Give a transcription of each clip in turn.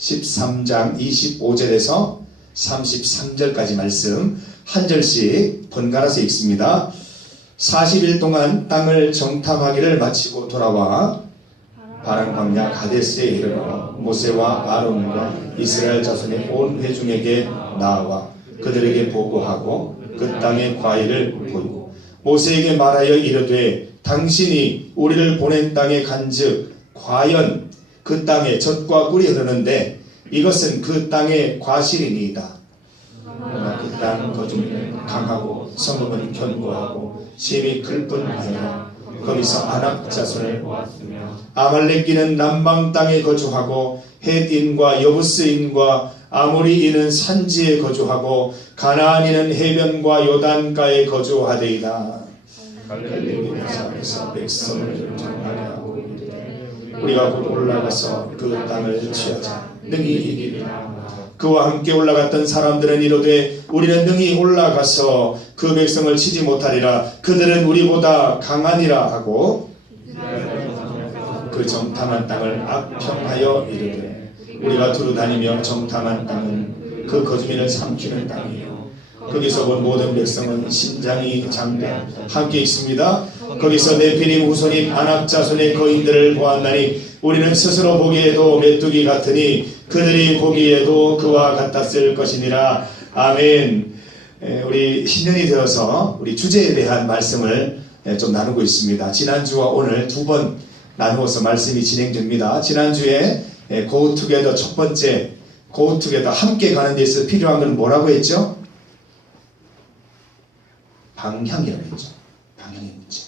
13장 25절에서 33절까지 말씀 한 절씩 번갈아서 읽습니다. 40일 동안 땅을 정탐하기를 마치고 돌아와 바람 광야 가데스에 이르러 모세와 아론과 이스라엘 자손의 온 회중에게 나와 그들에게 보고하고 그 땅의 과일을 보이고 모세에게 말하여 이르되 당신이 우리를 보낸 땅에 간즉 과연 그 땅에 젖과 꿀이 흐르는데 이것은 그 땅의 과실이니이다. 그러나 그 땅 거주민은 강하고 성읍은 견고하고 심히 글뿐하여 거기서 아낙 자손을 보았으며 아말렉인은 남방 땅에 거주하고 헷인과 여부스인과 아모리인은 산지에 거주하고 가나안인은 해변과 요단가에 거주하되이다. 갈릴리 산에서 백성을 장하게 하고 우리가 곧 올라가서 그 땅을 취하자 능히 이기리라. 그와 함께 올라갔던 사람들은 이르되 우리는 능히 올라가서 그 백성을 치지 못하리라. 그들은 우리보다 강하니라 하고 그 정탐한 땅을 악평하여 이르되 우리가 두루 다니며 정탐한 땅은 그 거주민을 삼키는 땅이요 거기서 본 모든 백성은 심장이 장대 함께 있습니다. 거기서 네피림 후손인 아낙 자손의 거인들을 보았나니 우리는 스스로 보기에도 메뚜기 같으니 그들이 보기에도 그와 같았을 것이니라. 아멘. 우리 신년이 되어서 우리 주제에 대한 말씀을 좀 나누고 있습니다. 지난주와 오늘 두 번 나누어서 말씀이 진행됩니다. 지난주에 Go Together 첫 번째 Go Together 함께 가는 데 있어서 필요한 건 뭐라고 했죠? 방향이라고 했죠. 방향의 문제.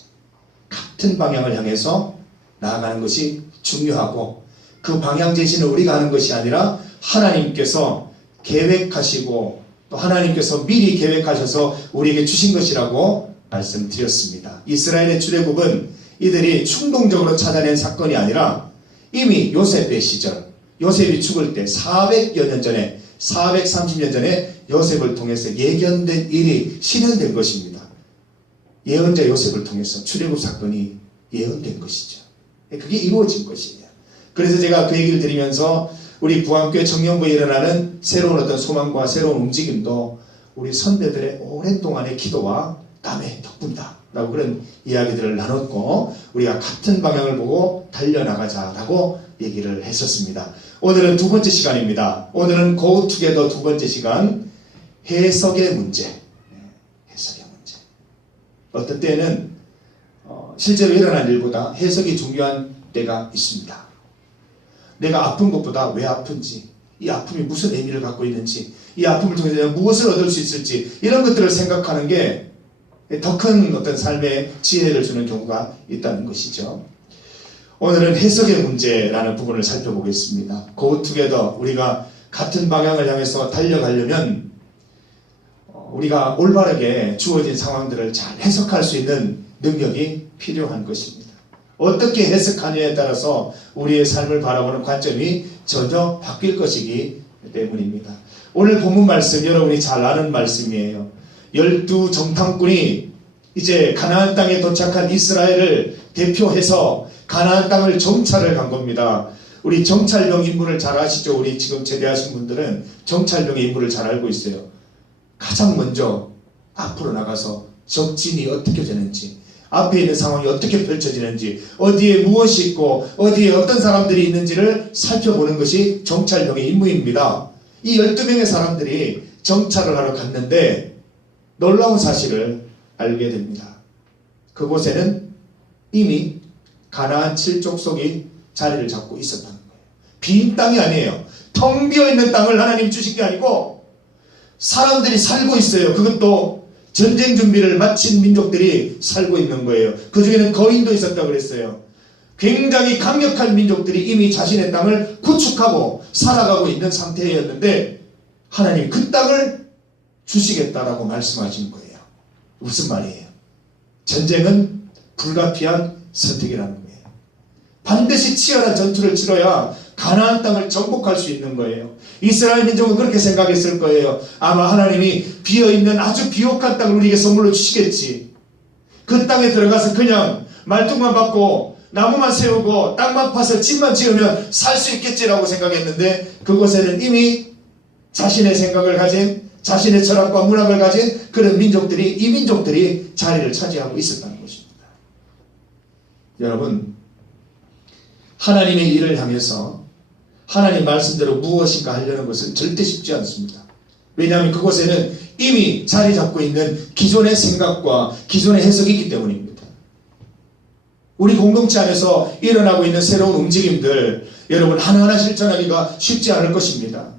같은 방향을 향해서 나아가는 것이 중요하고 그 방향 제시는 우리가 하는 것이 아니라 하나님께서 계획하시고 또 하나님께서 미리 계획하셔서 우리에게 주신 것이라고 말씀드렸습니다. 이스라엘의 출애굽은 이들이 충동적으로 찾아낸 사건이 아니라 이미 요셉의 시절 요셉이 죽을 때 400여 년 전에 430년 전에 요셉을 통해서 예견된 일이 실현된 것입니다. 예언자 요셉을 통해서 출애굽 사건이 예언된 것이죠. 그게 이루어진 것이에요. 그래서 제가 그 얘기를 드리면서 우리 구한교회 청년부에 일어나는 새로운 어떤 소망과 새로운 움직임도 우리 선배들의 오랜 동안의 기도와 땀의 덕분이다 라고 그런 이야기들을 나눴고 우리가 같은 방향을 보고 달려나가자라고 얘기를 했었습니다. 오늘은 두 번째 시간입니다. 오늘은 Go Together 두 번째 시간 해석의 문제. 해석의 문제. 어떤 때는 실제로 일어난 일보다 해석이 중요한 때가 있습니다. 내가 아픈 것보다 왜 아픈지, 이 아픔이 무슨 의미를 갖고 있는지, 이 아픔을 통해서 내가 무엇을 얻을 수 있을지 이런 것들을 생각하는 게 더 큰 어떤 삶의 지혜를 주는 경우가 있다는 것이죠. 오늘은 해석의 문제라는 부분을 살펴보겠습니다. Go Together, 우리가 같은 방향을 향해서 달려가려면 우리가 올바르게 주어진 상황들을 잘 해석할 수 있는 능력이 필요한 것입니다. 어떻게 해석하느냐에 따라서 우리의 삶을 바라보는 관점이 전혀 바뀔 것이기 때문입니다. 오늘 본문 말씀 여러분이 잘 아는 말씀이에요. 12 정탐꾼이 이제 가나안 땅에 도착한 이스라엘을 대표해서 가나안 땅을 정찰을 간 겁니다. 우리 정찰병 임무를 잘 아시죠? 우리 지금 제대하신 분들은 정찰병의 임무를 잘 알고 있어요. 가장 먼저 앞으로 나가서 적진이 어떻게 되는지, 앞에 있는 상황이 어떻게 펼쳐지는지, 어디에 무엇이 있고 어디에 어떤 사람들이 있는지를 살펴보는 것이 정찰병의 임무입니다. 이 12명의 사람들이 정찰을 하러 갔는데 놀라운 사실을 알게 됩니다. 그곳에는 이미 가나안 7족속이 자리를 잡고 있었다는 거예요. 빈 땅이 아니에요. 텅 비어있는 땅을 하나님 주신 게 아니고 사람들이 살고 있어요. 그것도 전쟁 준비를 마친 민족들이 살고 있는 거예요. 그 중에는 거인도 있었다고 그랬어요. 굉장히 강력한 민족들이 이미 자신의 땅을 구축하고 살아가고 있는 상태였는데 하나님이 그 땅을 주시겠다라고 말씀하신 거예요. 무슨 말이에요? 전쟁은 불가피한 선택이라는 거예요. 반드시 치열한 전투를 치러야 가나안 땅을 정복할 수 있는 거예요. 이스라엘 민족은 그렇게 생각했을 거예요. 아마 하나님이 비어있는 아주 비옥한 땅을 우리에게 선물로 주시겠지. 그 땅에 들어가서 그냥 말뚝만 받고 나무만 세우고 땅만 파서 집만 지으면 살 수 있겠지라고 생각했는데 그곳에는 이미 자신의 생각을 가진, 자신의 철학과 문학을 가진 그런 민족들이, 이민족들이 자리를 차지하고 있었다는 것입니다. 여러분, 하나님의 일을 향해서 하나님 말씀대로 무엇인가 하려는 것은 절대 쉽지 않습니다. 왜냐하면 그곳에는 이미 자리 잡고 있는 기존의 생각과 기존의 해석이 있기 때문입니다. 우리 공동체 안에서 일어나고 있는 새로운 움직임들, 여러분 하나하나 실천하기가 쉽지 않을 것입니다.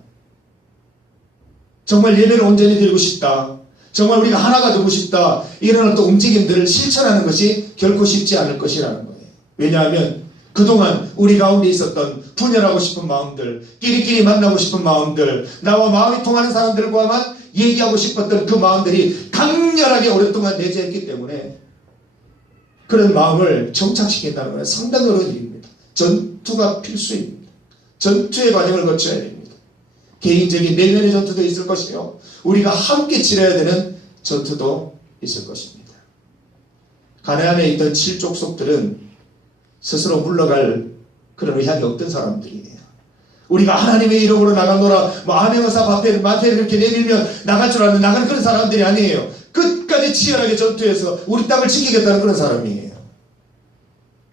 정말 예배를 온전히 드리고 싶다, 정말 우리가 하나가 되고 싶다, 이런 어떤 움직임들을 실천하는 것이 결코 쉽지 않을 것이라는 거예요. 왜냐하면 그동안 우리 가운데 있었던 분열하고 싶은 마음들, 끼리끼리 만나고 싶은 마음들, 나와 마음이 통하는 사람들과만 얘기하고 싶었던 그 마음들이 강렬하게 오랫동안 내재했기 때문에 그런 마음을 정착시킨다는 것은 상당히 어려운 일입니다. 전투가 필수입니다. 전투의 과정을 거쳐야 됩니다. 개인적인 내면의 전투도 있을 것이요, 우리가 함께 치러야 되는 전투도 있을 것입니다. 가나안에 있던 7족속들은 스스로 물러갈 그런 의향이 없던 사람들이에요. 우리가 하나님의 이름으로 나가노라, 아메어사 마태를 이렇게 내밀면 나갈 줄 아는 나가는 그런 사람들이 아니에요. 끝까지 치열하게 전투해서 우리 땅을 지키겠다는 그런 사람이에요.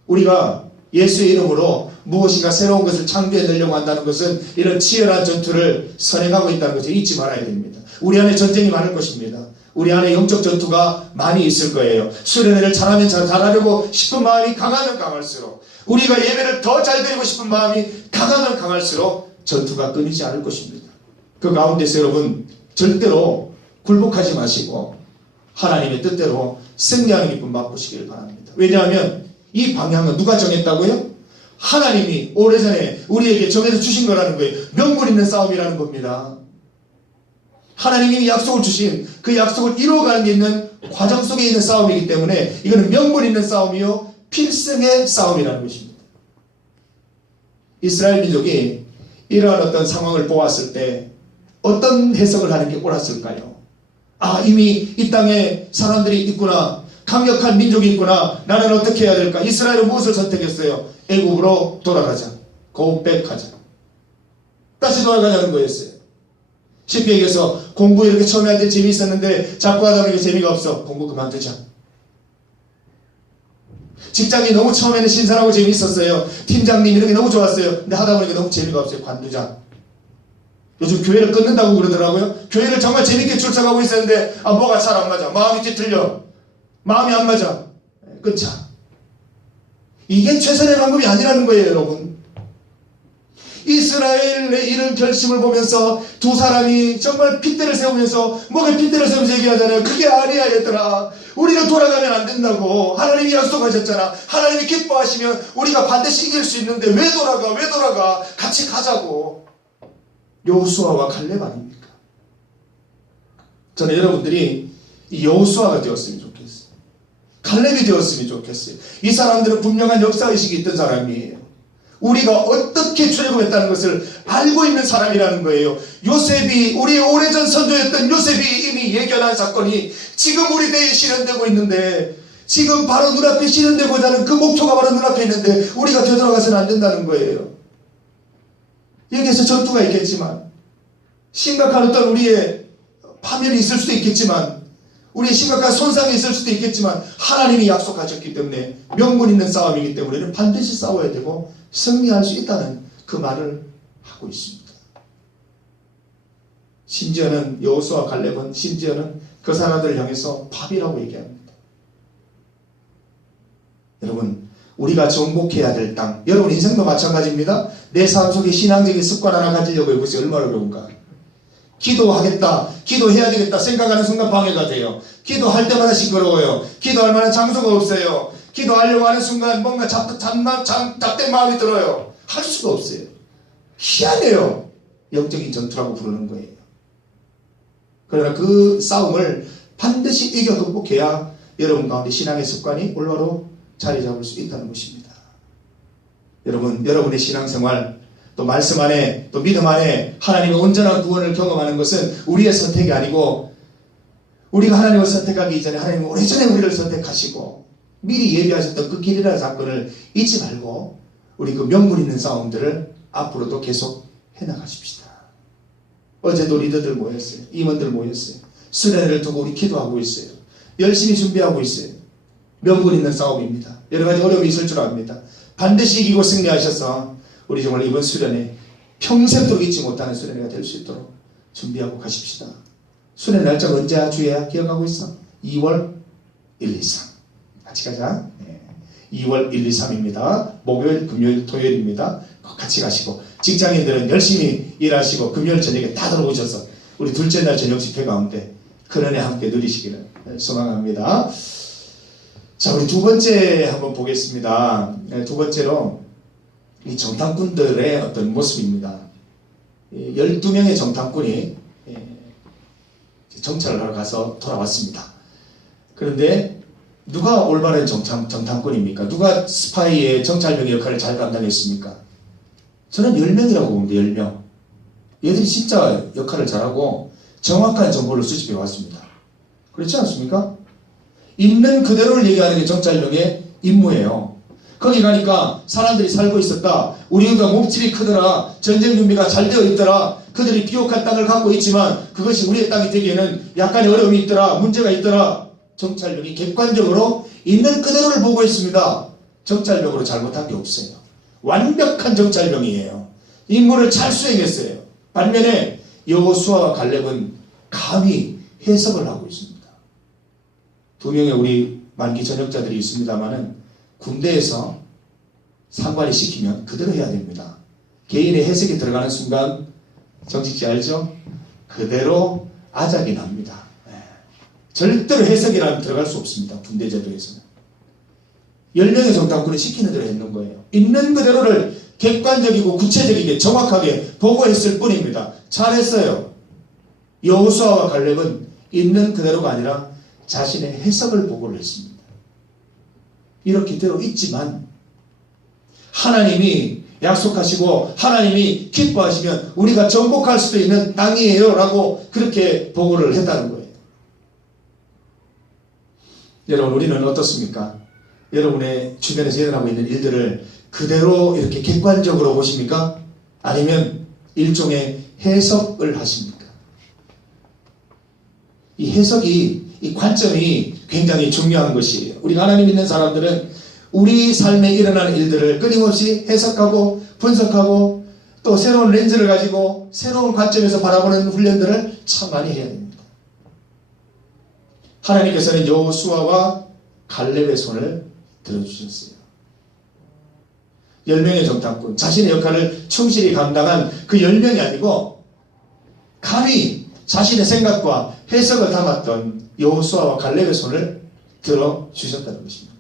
우리가 예수의 이름으로 무엇인가 새로운 것을 창조해내려고 한다는 것은 이런 치열한 전투를 선행하고 있다는 것을 잊지 말아야 됩니다. 우리 안에 전쟁이 많을 것입니다. 우리 안에 영적 전투가 많이 있을 거예요. 수련회를 잘하면 잘하려고 싶은 마음이 강하면 강할수록, 우리가 예배를 더 잘 드리고 싶은 마음이 강하면 강할수록 전투가 끊이지 않을 것입니다. 그 가운데서 여러분 절대로 굴복하지 마시고 하나님의 뜻대로 승리하는 기쁨 맛보시길 바랍니다. 왜냐하면 이 방향은 누가 정했다고요? 하나님이 오래전에 우리에게 정해서 주신 거라는 거예요. 명분 있는 싸움이라는 겁니다. 하나님이 약속을 주신 그 약속을 이루어가는 데 있는 과정 속에 있는 싸움이기 때문에 이거는 명분 있는 싸움이요, 필승의 싸움이라는 것입니다. 이스라엘 민족이 이러한 어떤 상황을 보았을 때 어떤 해석을 하는 게 옳았을까요? 아, 이미 이 땅에 사람들이 있구나, 강력한 민족이 있구나, 나는 어떻게 해야 될까? 이스라엘은 무엇을 선택했어요? 애국으로 돌아가자, 고백하자, 다시 돌아가자는 거였어요. 쉽게 얘기해서 공부 이렇게 처음에 할 때 재미있었는데 자꾸 하다 보니까 재미가 없어, 공부 그만두자. 직장이 너무 처음에는 신선하고 재미있었어요. 팀장님 이런 게 너무 좋았어요. 근데 하다 보니까 너무 재미가 없어요, 관두자. 요즘 교회를 끊는다고 그러더라고요. 교회를 정말 재밌게 출석하고 있었는데 뭐가 잘 안 맞아, 마음이 뒤틀려, 마음이 안 맞아, 끊자. 이게 최선의 방법이 아니라는 거예요, 여러분. 이스라엘의 이런 결심을 보면서 두 사람이 정말 핏대를 세우면서, 목에 핏대를 세우면서 얘기하잖아요. 그게 아니야 얘들아, 우리는 돌아가면 안 된다고. 하나님이 약속하셨잖아. 하나님이 기뻐하시면 우리가 반드시 이길 수 있는데 왜 돌아가, 같이 가자고. 여호수아와 갈렙 아닙니까? 저는 여러분들이 이 여호수아가 되었으면 좋겠어요. 갈렙이 되었으면 좋겠어요. 이 사람들은 분명한 역사의식이 있던 사람이에요. 우리가 어떻게 출애굽했다는 것을 알고 있는 사람이라는 거예요. 요셉이, 우리 오래전 선조였던 요셉이 이미 예견한 사건이 지금 우리 대에 실현되고 있는데, 지금 바로 눈앞에 실현되고자 하는 그 목표가 바로 눈앞에 있는데 우리가 되돌아가서는 안 된다는 거예요. 여기에서 전투가 있겠지만, 심각한 어떤 우리의 파멸이 있을 수도 있겠지만, 우리의 심각한 손상이 있을 수도 있겠지만, 하나님이 약속하셨기 때문에 명분 있는 싸움이기 때문에 반드시 싸워야 되고 승리할 수 있다는 그 말을 하고 있습니다. 심지어는 여호수아 갈렙은 심지어는 그 사람들을 향해서 밥이라고 얘기합니다. 여러분, 우리가 정복해야 될 땅, 여러분 인생도 마찬가지입니다. 내 삶 속에 신앙적인 습관 하나 가지려고 해보세요. 얼마나 어려운가. 기도하겠다, 기도해야 되겠다 생각하는 순간 방해가 돼요. 기도할 때마다 시끄러워요. 기도할 만한 장소가 없어요. 기도하려고 하는 순간 뭔가 잡된 마음이 들어요. 할 수가 없어요. 희한해요. 영적인 전투라고 부르는 거예요. 그러나 그 싸움을 반드시 이겨 극복해야 여러분 가운데 신앙의 습관이 올바로 자리 잡을 수 있다는 것입니다. 여러분, 여러분의 신앙생활, 또 말씀 안에, 또 믿음 안에 하나님의 온전한 구원을 경험하는 것은 우리의 선택이 아니고, 우리가 하나님을 선택하기 이전에 하나님은 오래전에 우리를 선택하시고 미리 예비하셨던 그 길이라는 사건을 잊지 말고 우리 그 명분 있는 싸움들을 앞으로도 계속 해나가십시다. 어제도 리더들 모였어요. 임원들 모였어요. 수련회를 두고 우리 기도하고 있어요. 열심히 준비하고 있어요. 명분 있는 싸움입니다. 여러 가지 어려움이 있을 줄 압니다. 반드시 이기고 승리하셔서 우리 정말 이번 수련회 평생도록 잊지 못하는 수련회가 될 수 있도록 준비하고 가십시다. 수련회 날짜가 언제야? 주야 기억하고 있어? 2월 1, 2, 3 같이 가자. 2월 1, 2, 3입니다. 목요일, 금요일, 토요일입니다. 같이 가시고 직장인들은 열심히 일하시고 금요일 저녁에 다 들어오셔서 우리 둘째 날 저녁 집회 가운데 큰 은혜 함께 누리시기를 소망합니다. 자, 우리 두 번째 한번 보겠습니다. 두 번째로 이 정탐꾼들의 어떤 모습입니다. 12명의 정탐꾼이 정찰을 하러 가서 돌아왔습니다. 그런데 누가 올바른 정탐꾼입니까? 누가 스파이의 정찰병의 역할을 잘 감당했습니까? 저는 10명이라고 봅니다. 10명. 얘들이 진짜 역할을 잘하고 정확한 정보를 수집해 왔습니다. 그렇지 않습니까? 있는 그대로를 얘기하는 게 정찰병의 임무예요. 거기 가니까 사람들이 살고 있었다. 우리가 몸집이 크더라. 전쟁 준비가 잘 되어 있더라. 그들이 비옥한 땅을 갖고 있지만 그것이 우리의 땅이 되기에는 약간의 어려움이 있더라. 문제가 있더라. 정찰병이 객관적으로 있는 그대로를 보고 있습니다. 정찰병으로 잘못한 게 없어요. 완벽한 정찰병이에요. 임무를 잘 수행했어요. 반면에 여호수아와 갈렙은 감히 해석을 하고 있습니다. 두 명의 우리 만기 전역자들이 있습니다만은 군대에서 상관이 시키면 그대로 해야 됩니다. 개인의 해석이 들어가는 순간 정직지 알죠? 그대로 아작이 납니다. 절대로 해석이라면 들어갈 수 없습니다. 군대 제도에서는. 10명의 정탐꾼이 시키는 대로 했는 거예요. 있는 그대로를 객관적이고 구체적이게 정확하게 보고했을 뿐입니다. 잘했어요. 여호수아와 갈렙은 있는 그대로가 아니라 자신의 해석을 보고를 했습니다. 이렇게 되어 있지만 하나님이 약속하시고 하나님이 기뻐하시면 우리가 정복할 수도 있는 땅이에요 라고 그렇게 보고를 했다는 거예요. 여러분, 우리는 어떻습니까? 여러분의 주변에서 일어나고 있는 일들을 그대로 이렇게 객관적으로 보십니까? 아니면 일종의 해석을 하십니까? 이 해석이, 이 관점이 굉장히 중요한 것이에요. 우리가 하나님 믿는 사람들은 우리 삶에 일어나는 일들을 끊임없이 해석하고 분석하고 또 새로운 렌즈를 가지고 새로운 관점에서 바라보는 훈련들을 참 많이 해야 됩니다. 하나님께서는 여호수아와 갈렙의 손을 들어주셨어요. 10명의 정탐꾼, 자신의 역할을 충실히 감당한 그 10명이 아니고 감히 자신의 생각과 해석을 담았던 여호수아와 갈렙의 손을 들어주셨다는 것입니다.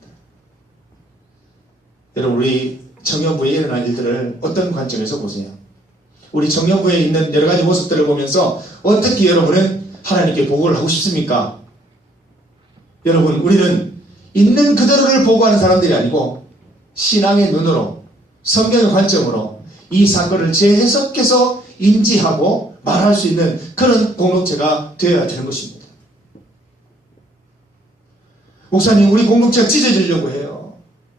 여러분, 우리 청년부에 일어난 일들을 어떤 관점에서 보세요? 우리 청년부에 있는 여러 가지 모습들을 보면서 어떻게 여러분은 하나님께 보고를 하고 싶습니까? 여러분, 우리는 있는 그대로를 보고하는 사람들이 아니고 신앙의 눈으로, 성경의 관점으로 이 사건을 재해석해서 인지하고 말할 수 있는 그런 공동체가 되어야 되는 것입니다. 목사님, 우리 공동체가 찢어지려고 해요.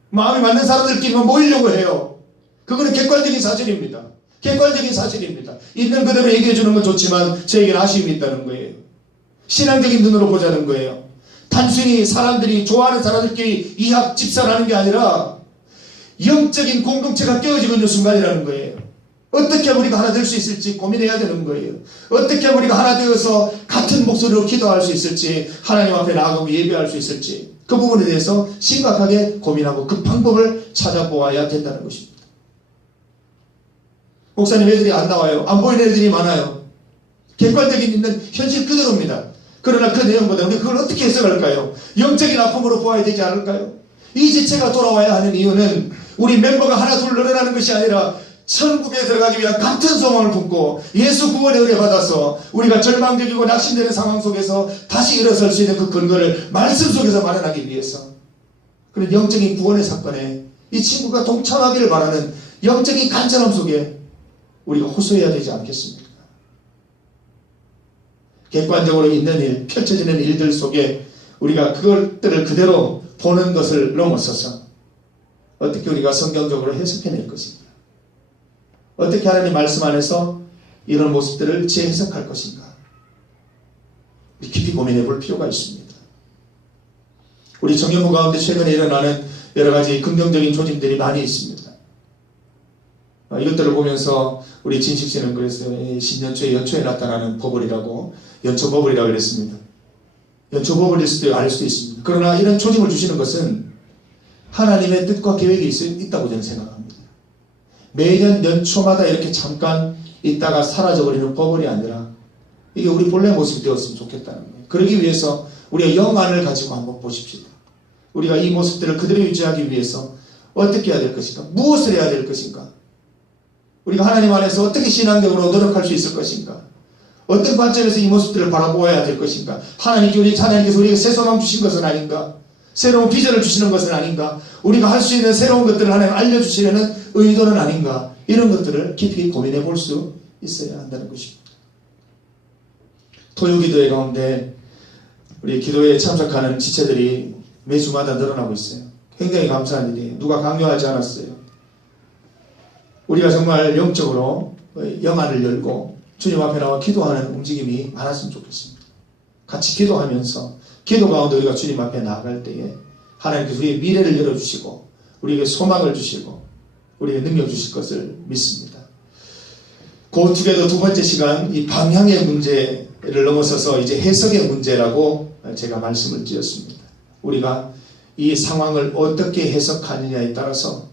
마음이 맞는 사람들끼리만 모이려고 해요. 그거는 객관적인 사실입니다. 객관적인 사실입니다. 있는 그대로 얘기해 주는 건 좋지만 저에게는 아쉬움이 있다는 거예요. 신앙적인 눈으로 보자는 거예요. 단순히 사람들이 좋아하는 사람들끼리 이합 집산하는 게 아니라 영적인 공동체가 깨어지고 있는 순간이라는 거예요. 어떻게 하면 우리가 하나 될 수 있을지 고민해야 되는 거예요. 어떻게 하면 우리가 하나 되어서 같은 목소리로 기도할 수 있을지, 하나님 앞에 나아가고 예배할 수 있을지, 그 부분에 대해서 심각하게 고민하고 그 방법을 찾아보아야 된다는 것입니다. 목사님, 애들이 안 나와요. 안 보이는 애들이 많아요. 객관적인 있는 현실 그대로입니다. 그러나 그 내용보다 우리 그걸 어떻게 해석할까요? 영적인 아픔으로 보아야 되지 않을까요? 이 지체가 돌아와야 하는 이유는 우리 멤버가 하나 둘 늘어나는 것이 아니라 천국에 들어가기 위한 같은 소망을 품고 예수 구원의 은혜 받아서 우리가 절망적이고 낙심되는 상황 속에서 다시 일어설 수 있는 그 근거를 말씀 속에서 마련하기 위해서, 그런 영적인 구원의 사건에 이 친구가 동참하기를 바라는 영적인 간절함 속에 우리가 호소해야 되지 않겠습니까? 객관적으로 있는 일, 펼쳐지는 일들 속에 우리가 그것들을 그대로 보는 것을 넘어서서 어떻게 우리가 성경적으로 해석해낼 것인가? 어떻게 하나님 말씀 안에서 이런 모습들을 재해석할 것인가? 깊이 고민해 볼 필요가 있습니다. 우리 정연부 가운데 최근에 일어나는 여러 가지 긍정적인 조짐들이 많이 있습니다. 이것들을 보면서 우리 진식 씨는 그랬어요. 신년초에 연초에 나타나는 버블이라고, 연초 버블이라고 그랬습니다. 연초 버블일 수도 알 수도 있습니다. 그러나 이런 조짐을 주시는 것은 하나님의 뜻과 계획이 있다고 저는 생각합니다. 매년 연초마다 이렇게 잠깐 있다가 사라져버리는 버블이 아니라 이게 우리 본래 모습이 되었으면 좋겠다는 거예요. 그러기 위해서 우리가 영안을 가지고 한번 보십시다. 우리가 이 모습들을 그대로 유지하기 위해서 어떻게 해야 될 것인가? 무엇을 해야 될 것인가? 우리가 하나님 안에서 어떻게 신앙적으로 노력할 수 있을 것인가? 어떤 관점에서 이 모습들을 바라보아야 될 것인가? 하나님께서 우리에게 새 소망 주신 것은 아닌가? 새로운 비전을 주시는 것은 아닌가? 우리가 할 수 있는 새로운 것들을 하나님 알려주시려는 의도는 아닌가? 이런 것들을 깊이 고민해 볼 수 있어야 한다는 것입니다. 토요기도회 가운데 우리 기도회에 참석하는 지체들이 매주마다 늘어나고 있어요. 굉장히 감사한 일이에요. 누가 강요하지 않았어요. 우리가 정말 영적으로 영안을 열고 주님 앞에 나와 기도하는 움직임이 많았으면 좋겠습니다. 같이 기도하면서 기도 가운데 우리가 주님 앞에 나아갈 때에 하나님께서 우리의 미래를 열어주시고 우리에게 소망을 주시고 우리에게 능력 주실 것을 믿습니다. 고투게더 두 번째 시간, 이 방향의 문제를 넘어서서 이제 해석의 문제라고 제가 말씀을 드렸습니다. 우리가 이 상황을 어떻게 해석하느냐에 따라서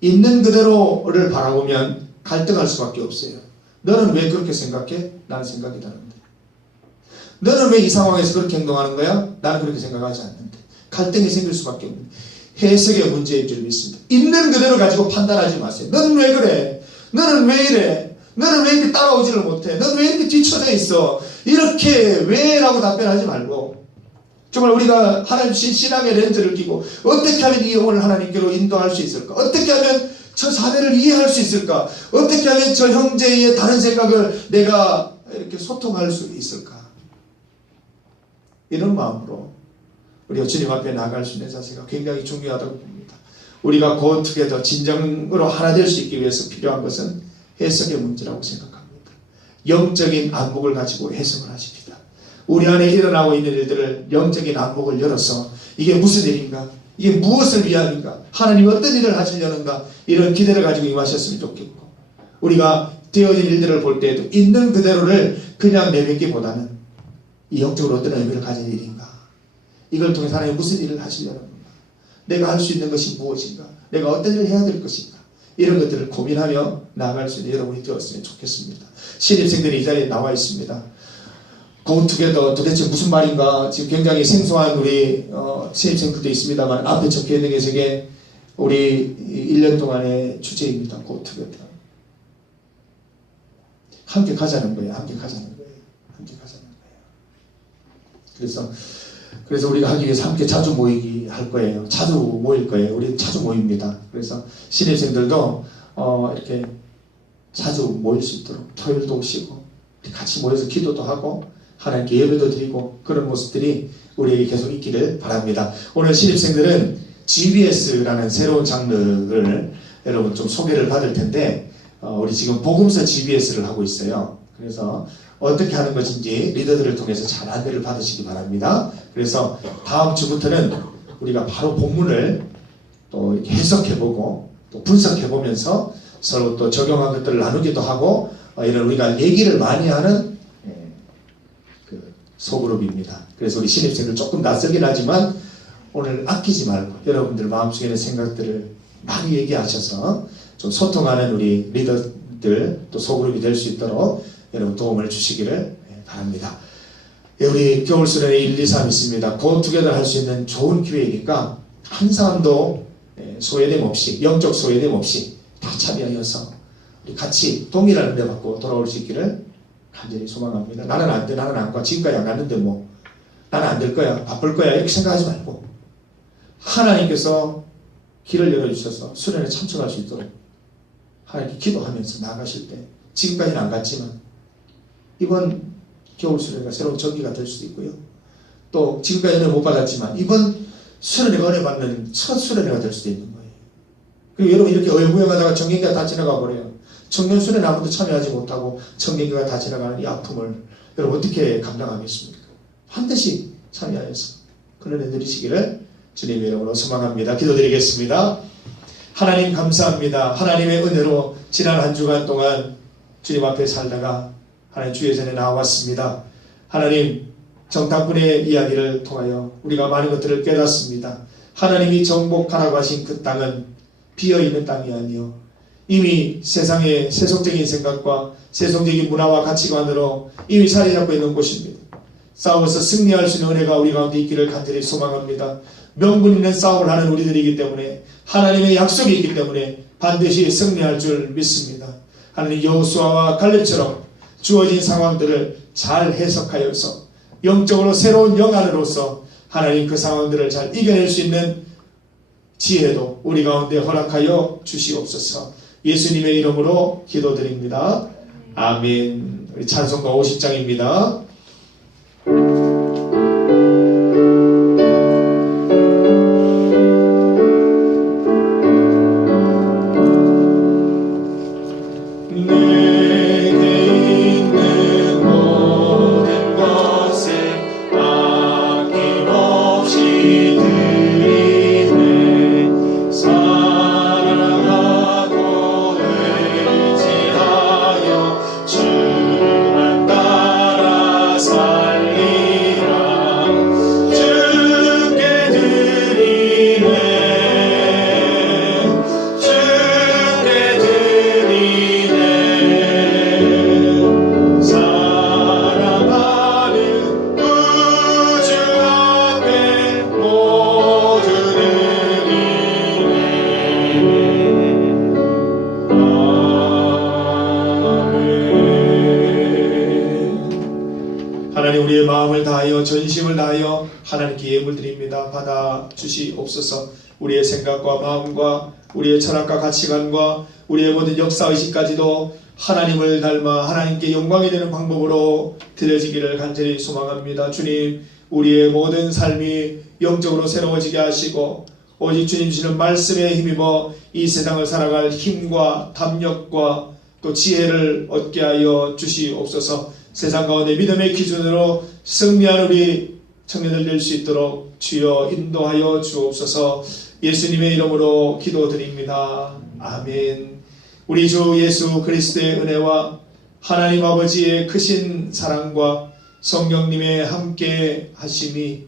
있는 그대로를 바라보면 갈등할 수밖에 없어요. 너는 왜 그렇게 생각해? 나는 생각이 다른데. 너는 왜 이 상황에서 그렇게 행동하는 거야? 나는 그렇게 생각하지 않는데. 갈등이 생길 수밖에 없는 해석의 문제인 줄 믿습니다. 있는 그대로 가지고 판단하지 마세요. 너는 왜 그래? 너는 왜 이래? 너는 왜 이렇게 따라오지를 못해? 너는 왜 이렇게 뒤쳐져 있어? 이렇게 왜? 라고 답변하지 말고 정말 우리가 하나님 주신 신앙의 렌즈를 끼고 어떻게 하면 이 영혼을 하나님께로 인도할 수 있을까? 어떻게 하면 저 자매를 이해할 수 있을까? 어떻게 하면 저 형제의 다른 생각을 내가 이렇게 소통할 수 있을까? 이런 마음으로 우리가 주님 앞에 나아갈 수 있는 자세가 굉장히 중요하다고 봅니다. 우리가 고투게더 진정으로 하나 될 수 있기 위해서 필요한 것은 해석의 문제라고 생각합니다. 영적인 안목을 가지고 해석을 하십니다. 우리 안에 일어나고 있는 일들을 영적인 안목을 열어서 이게 무슨 일인가? 이게 무엇을 위함인가? 하나님이 어떤 일을 하시려는가? 이런 기대를 가지고 임하셨으면 좋겠고 우리가 되어진 일들을 볼 때에도 있는 그대로를 그냥 내뱉기보다는 이 영적으로 어떤 의미를 가진 일인가? 이걸 통해서 하나님이 무슨 일을 하시려는 건가? 내가 할 수 있는 것이 무엇인가? 내가 어떤 일을 해야 될 것인가? 이런 것들을 고민하며 나아갈 수 있는 여러분이 되었으면 좋겠습니다. 신입생들이 이 자리에 나와 있습니다. 고투게더 도대체 무슨 말인가? 지금 굉장히 생소한 우리 신입생들도 있습니다만 앞에 적혀있는 게 저게 우리 1년 동안의 주제입니다. 고투게더. 함께 가자는 거예요. 함께 가자는 거예요. 함께 가자는 거예요. 그래서 우리가 하기 위해서 함께 자주 모이기 할 거예요. 자주 모일 거예요. 우리 자주 모입니다. 그래서 신입생들도 이렇게 자주 모일 수 있도록 토요일도 오시고 같이 모여서 기도도 하고 하나님께 예배도 드리고 그런 모습들이 우리에게 계속 있기를 바랍니다. 오늘 신입생들은 GBS라는 새로운 장르를 여러분 좀 소개를 받을 텐데 우리 지금 복음서 GBS를 하고 있어요. 그래서 어떻게 하는 것인지 리더들을 통해서 잘 안내를 받으시기 바랍니다. 그래서 다음 주부터는 우리가 바로 본문을 또 이렇게 해석해보고 또 분석해보면서 서로 또 적용한 것들을 나누기도 하고 이런 우리가 얘기를 많이 하는 그 소그룹입니다. 그래서 우리 신입생들 조금 낯설긴 하지만 오늘 아끼지 말고 여러분들 마음속에 있는 생각들을 많이 얘기하셔서 좀 소통하는 우리 리더들 또 소그룹이 될 수 있도록 여러분 도움을 주시기를 바랍니다. 우리 겨울수련회 1, 2, 3 있습니다. 고투게더 할 수 있는 좋은 기회이니까 한 사람도 소외됨 없이 영적 소외됨 없이 다 참여하여서 우리 같이 동일한 은혜 받고 돌아올 수 있기를 간절히 소망합니다. 나는 안 돼, 나는 안 가. 지금까지 안 갔는데 뭐 나는 안 될 거야, 바쁠 거야 이렇게 생각하지 말고 하나님께서 길을 열어주셔서 수련에 참석할 수 있도록 하나님께 기도하면서 나아가실 때 지금까지는 안 갔지만 이번 겨울 수련회가 새로운 전기가 될 수도 있고요. 또 지금까지는 못 받았지만 이번 수련회가 은혜 받는 첫 수련회가 될 수도 있는 거예요. 그리고 여러분 이렇게 얼무영하다가 청년기가 다 지나가 버려요. 청년 수련회 아무도 참여하지 못하고 청년기가 다 지나가는 이 아픔을 여러분 어떻게 감당하겠습니까? 반드시 참여하여서 그런 누리시기를 주님의 이름으로 소망합니다. 기도드리겠습니다. 하나님 감사합니다. 하나님의 은혜로 지난 한 주간 동안 주님 앞에 살다가 하나님 주의 전에 나왔습니다. 하나님 정탐꾼의 이야기를 통하여 우리가 많은 것들을 깨닫습니다. 하나님이 정복하라고 하신 그 땅은 비어있는 땅이 아니요 이미 세상의 세속적인 생각과 세속적인 문화와 가치관으로 이미 자리 잡고 있는 곳입니다. 싸워서 승리할 수 있는 은혜가 우리 가운데 있기를 간절히 소망합니다. 명분 있는 싸움을 하는 우리들이기 때문에 하나님의 약속이 있기 때문에 반드시 승리할 줄 믿습니다. 하나님 여호수아와 갈렙처럼 주어진 상황들을 잘 해석하여서 영적으로 새로운 영안으로서 하나님 그 상황들을 잘 이겨낼 수 있는 지혜도 우리 가운데 허락하여 주시옵소서. 예수님의 이름으로 기도드립니다. 아멘. 우리 찬송가 50장입니다. 우리의 마음을 다하여 전심을 다하여 하나님께 예물 드립니다. 받아 주시옵소서. 우리의 생각과 마음과 우리의 철학과 가치관과 우리의 모든 역사의식까지도 하나님을 닮아 하나님께 영광이 되는 방법으로 드려지기를 간절히 소망합니다. 주님, 우리의 모든 삶이 영적으로 새로워지게 하시고 오직 주님 주시는 말씀에 힘입어 이 세상을 살아갈 힘과 담력과 또 지혜를 얻게 하여 주시옵소서. 세상 가운데 믿음의 기준으로 승리한 우리 청년들 될 수 있도록 주여 인도하여 주옵소서. 예수님의 이름으로 기도드립니다. 아멘. 우리 주 예수 그리스도의 은혜와 하나님 아버지의 크신 사랑과 성령님의 함께 하심이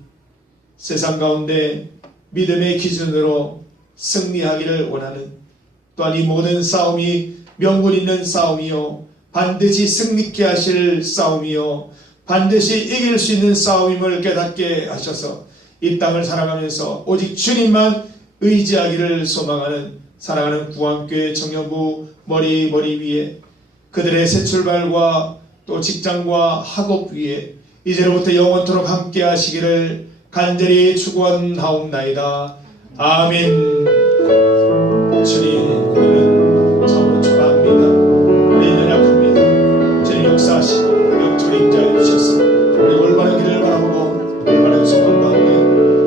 세상 가운데 믿음의 기준으로 승리하기를 원하는, 또한 이 모든 싸움이 명분 있는 싸움이요 반드시 승리케 하실 싸움이요 반드시 이길 수 있는 싸움임을 깨닫게 하셔서 이 땅을 살아가면서 오직 주님만 의지하기를 소망하는 사랑하는 구원교회 청년부 머리 위에 그들의 새 출발과 또 직장과 학업 위에 이제로부터 영원토록 함께 하시기를 간절히 축원하옵나이다. 아멘. 주님, 우리는 참으로 초라합니다. 우리는 연약합니다. 주님 역사하시고 영적으로 인자해 주셔서 우리 올바른 길을 바라보고 올바른 소망 가운데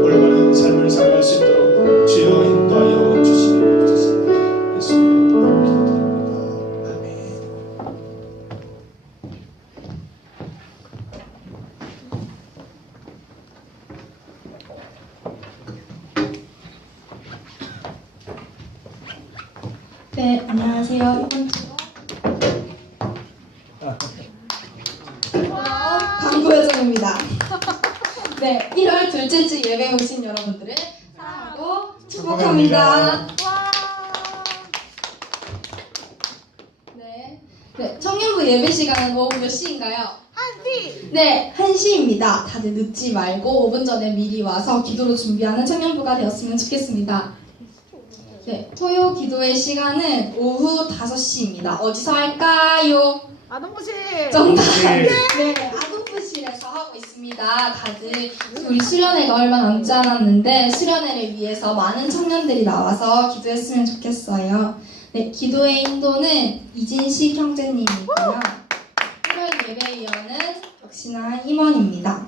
올바른 삶을 살아갈 수 있도록 주여 인도하여 주시옵소서. 예수님 기도드립니다. 아멘. 네, 안녕하세요. 이번 주 광고 요정입니다. 네, 1월 둘째 주 예배 오신 여러분들을 사랑하고 축복합니다. 네, 청년부 예배 시간은 오후 몇 시인가요? 1시! 네, 1시입니다. 다들 늦지 말고 5분 전에 미리 와서 기도로 준비하는 청년부가 되었으면 좋겠습니다. 네, 토요 기도의 시간은 오후 5시입니다. 어디서 할까요? 아동부실! 정답! 네, 아동부실에서 하고 있습니다. 다들 우리 수련회가 얼마 남지 않았는데 수련회를 위해서 많은 청년들이 나와서 기도했으면 좋겠어요. 네, 기도의 인도는 이진식 형제님이고요. 1월 예배위원은 역시나 임원입니다.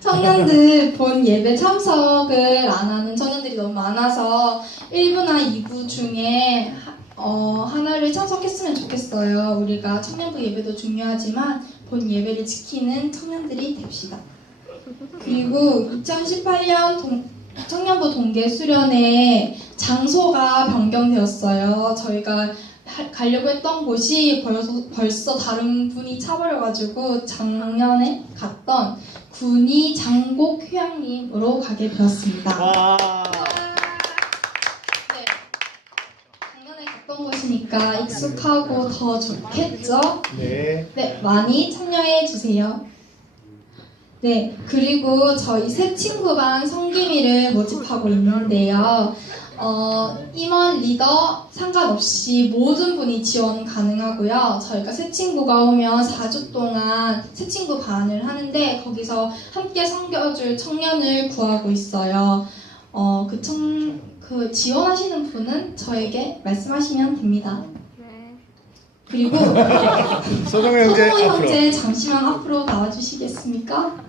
청년들 본 예배 참석을 안 하는 청년들이 너무 많아서 1부나 2부 중에 하나를 참석했으면 좋겠어요. 우리가 청년부 예배도 중요하지만 본 예배를 지키는 청년들이 됩시다. 그리고 2018년 청년부 동계 수련회 장소가 변경되었어요. 저희가 가려고 했던 곳이 벌써 다른 분이 차버려가지고 작년에 갔던 군이 장곡 휴양림으로 가게 되었습니다. 네, 작년에 갔던 곳이니까 익숙하고 더 좋겠죠? 네, 많이 참여해 주세요. 네, 그리고 저희 새 친구반 성기미를 모집하고 있는데요. 임원, 리더 상관없이 모든 분이 지원 가능하고요. 저희가 새 친구가 오면 4주 동안 새 친구 반을 하는데 거기서 함께 섬겨줄 청년을 구하고 있어요. 그 지원하시는 분은 저에게 말씀하시면 됩니다. 그리고 서정호 형제 서정호 앞으로. 형제 잠시만 앞으로 나와주시겠습니까?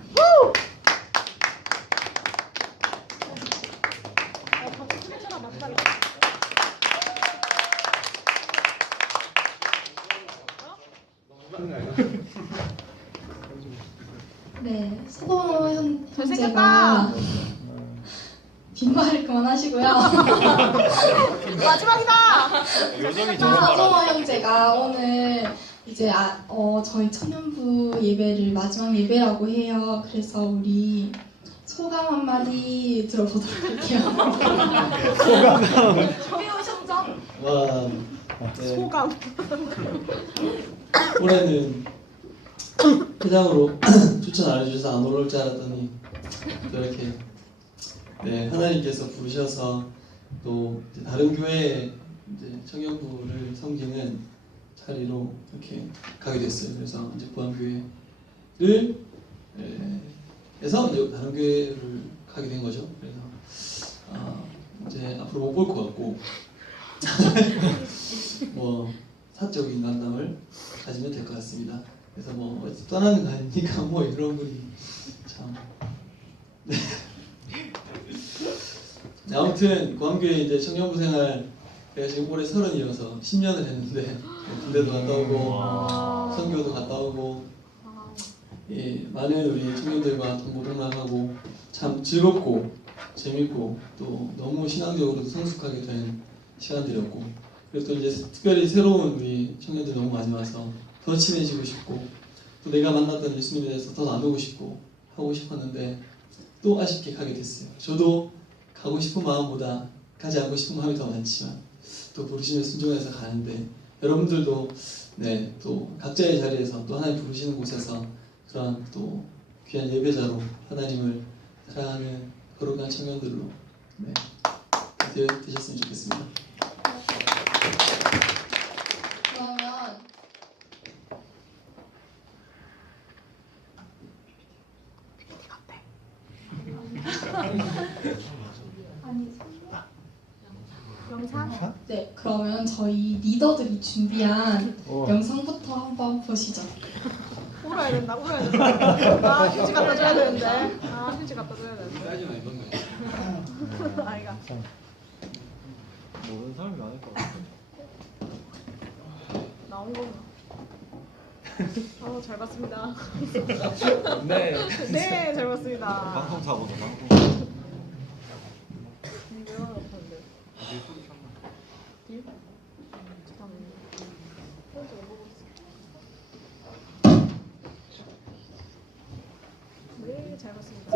네, 서정호 형제가 빈말을 그만하시고요. 마지막이다. 요정이 서정호 형제가 오늘 이제 저희 청년부 예배를 마지막 예배라고 해요. 그래서 우리 소감 한마디 들어보도록 할게요. 배우셨죠? 와, 네. 소감. 올해는 회장으로 추천 안 해주셔서 안 올라올 줄 알았더니 저렇게 네, 하나님께서 부르셔서 또 이제 다른 교회 이제 청년부를 섬기는 자리로 이렇게 가게 됐어요. 그래서 이제 부안교회를 해서 이제 다른 교회를 가게 된 거죠. 그래서 이제 앞으로 못 볼 것 같고 뭐 사적인 만남을 가지면 될 것 같습니다. 그래서 뭐 떠나는 거 아니니까 뭐 이런 분이 참. 네. 아무튼 구암교회 이제 청년부 생활 제가 지금 올해 30이어서 10년을 했는데 군대도 갔다 오고 선교도 갔다 오고 예, 많은 우리 청년들과 동고동락하고 참 즐겁고 재밌고 또 너무 신앙적으로도 성숙하게 된 시간들이었고 그리고 또 이제 특별히 새로운 우리 청년들 너무 많이 와서 더 친해지고 싶고 또 내가 만났던 예수님에 대해서 더 나누고 싶고 하고 싶었는데 또 아쉽게 가게 됐어요. 저도 가고 싶은 마음보다 가지 않고 싶은 마음이 더 많지만 또 부르심에 순종해서 가는데 여러분들도 네, 또 각자의 자리에서 또 하나님 부르시는 곳에서 그런 또 귀한 예배자로 하나님을 사랑하는 거룩한 청년들로 네, 되셨으면 좋겠습니다. 그러면 아니 영상? 네, 그러면 저희 리더들이 준비한 영상부터 한번 보시죠. 울어야 된다. 휴지 갖다 줘야 되는데. 휴지 갖다 줘야 되는데. 아이가. 모르는 사람이 많을 것 같아. 나온 거구나. 잘 봤습니다. 네. 네, 잘 봤습니다. 방송 사고도 방송. 네, 잘 봤습니다.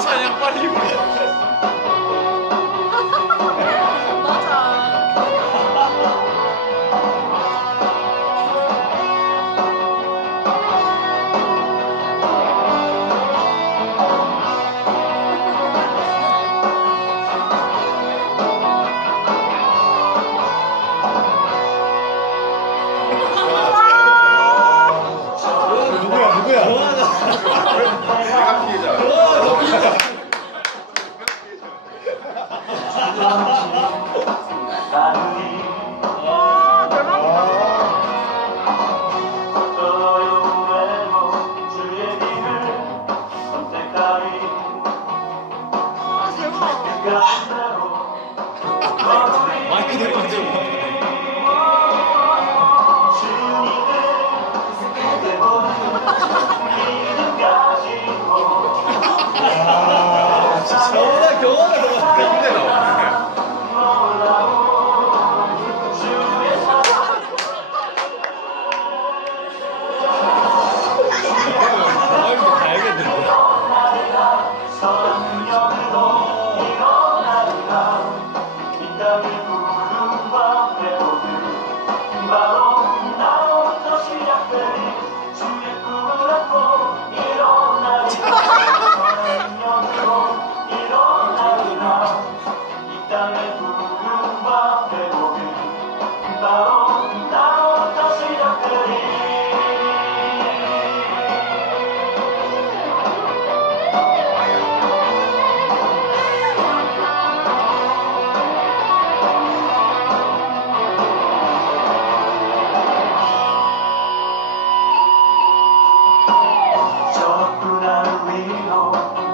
찬양 빨리 불러. 맞아. 누구야? 내가 피해자. 와, 대박이다. 와, 대박. 마이크 대고 앉아. 저보다 경험이 더 많아. 근데 나와. 마이크 가야겠는데.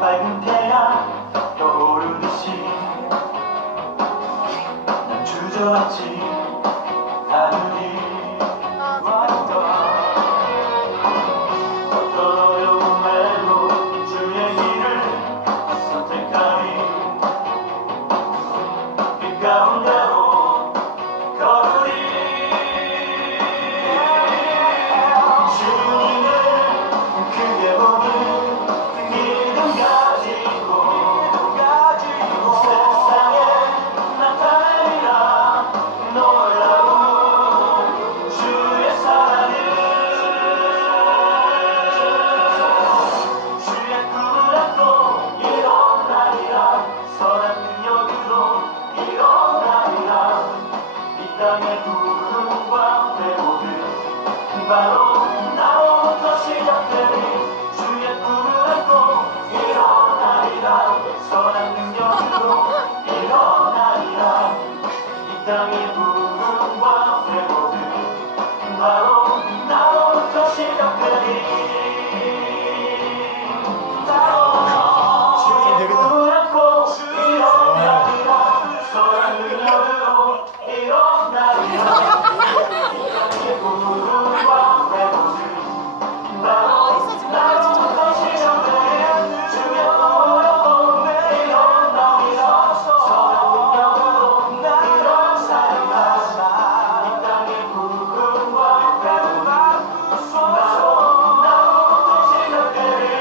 밝은 태양 떠오르듯이 난 주저앉지 하늘이 왔다 어떤 어려운 말로 주의 길을 선택하니 그 가운데로 걸으리 주님을 크게 보는 세상에 나타내리라 놀라운 주의 사랑을 주의 꿈을 안고 일어나리라 선한 능력으로 일어나리라 이 땅의 부흥과 회복은 바로 나로부터 시작되리 주의 꿈을 안고 일어나리라 선한 능력으로 일어나리라 이 땅의 부흥과 회복은 바로 나로부터 시작되리 바로 주의 꿈을 안고 일어나리라 선한 능력으로 일어나리라 이 땅의 부흥과 회복은 바로 나로부터 시작되리 주의 꿈을 안고 일어나리라 선한 능력으로 일어나리라 이 땅의 부흥과 회복은 바로 나로부터 시작되리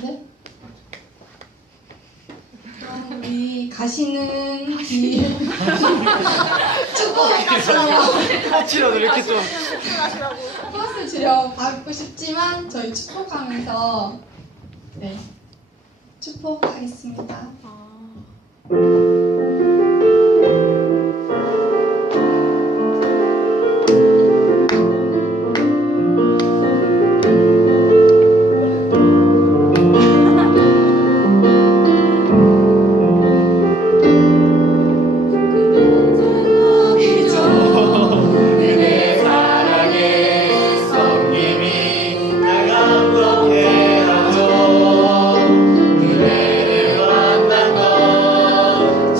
네? 그럼 우리 가시는 길 축복을 가시나요? 같이라도 이렇게 좀. 플러스 주려 받고 싶지만 저희 축복하면서 네 축복하겠습니다. 그대 사랑의 성님이 날 감동해 하죠 그대를 만난 건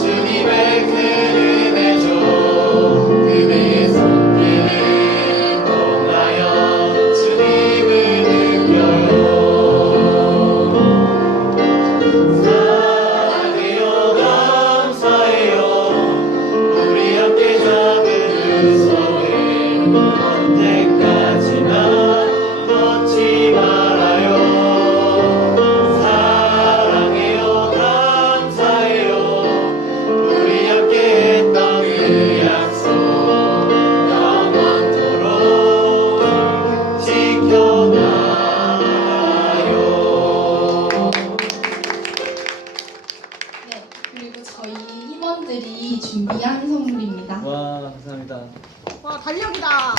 와, 달력이다.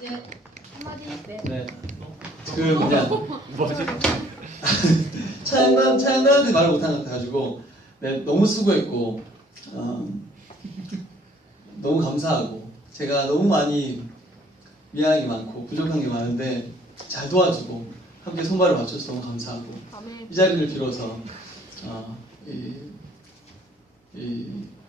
네. 한마디. 네. 네. 그 뭐냐 뭐지? 차양단한테 말을 못한 것 같아가지고 네, 너무 수고했고 너무 감사하고 제가 너무 많이 미안한 게 많고 부족한 게 많은데 잘 도와주고 함께 손발을 맞춰서 너무 감사하고 이 자리를 빌어서 이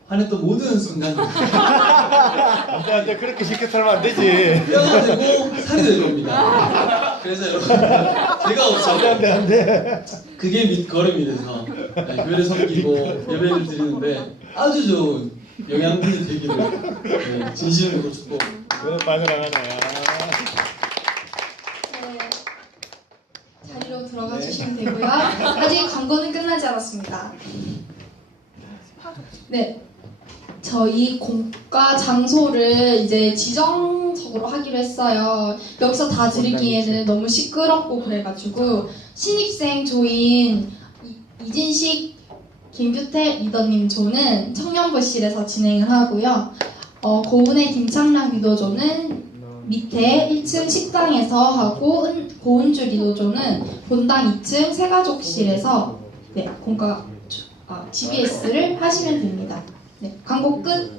화냈던 모든 순간들 안돼 그렇게 쉽게 살면 안 되지. 뼈가 되고 살이 될 겁니다. 그래서 여러분 제가 없어도 안돼. 그게 밑거름이 돼서 교회를 섬기고 예배를 드리는데 아주 좋은 영양분이 되기를 진심으로 축복. 그건 빠져나가네. 네. 자리로 들어가 주시면 되고요. 아직 광고는 끝나지 않았습니다. 네. 저희 공과 장소를 이제 지정적으로 하기로 했어요. 여기서 다 드리기에는 너무 시끄럽고 그래가지고 신입생 조인 이진식, 김규태 리더님 조는 청년부실에서 진행을 하고요. 고은의 김창랑 리더조는 밑에 1층 식당에서 하고 고은주 리더조는 본당 2층 새가족실에서 네, GBS를 하시면 됩니다. 네, 광고 끝.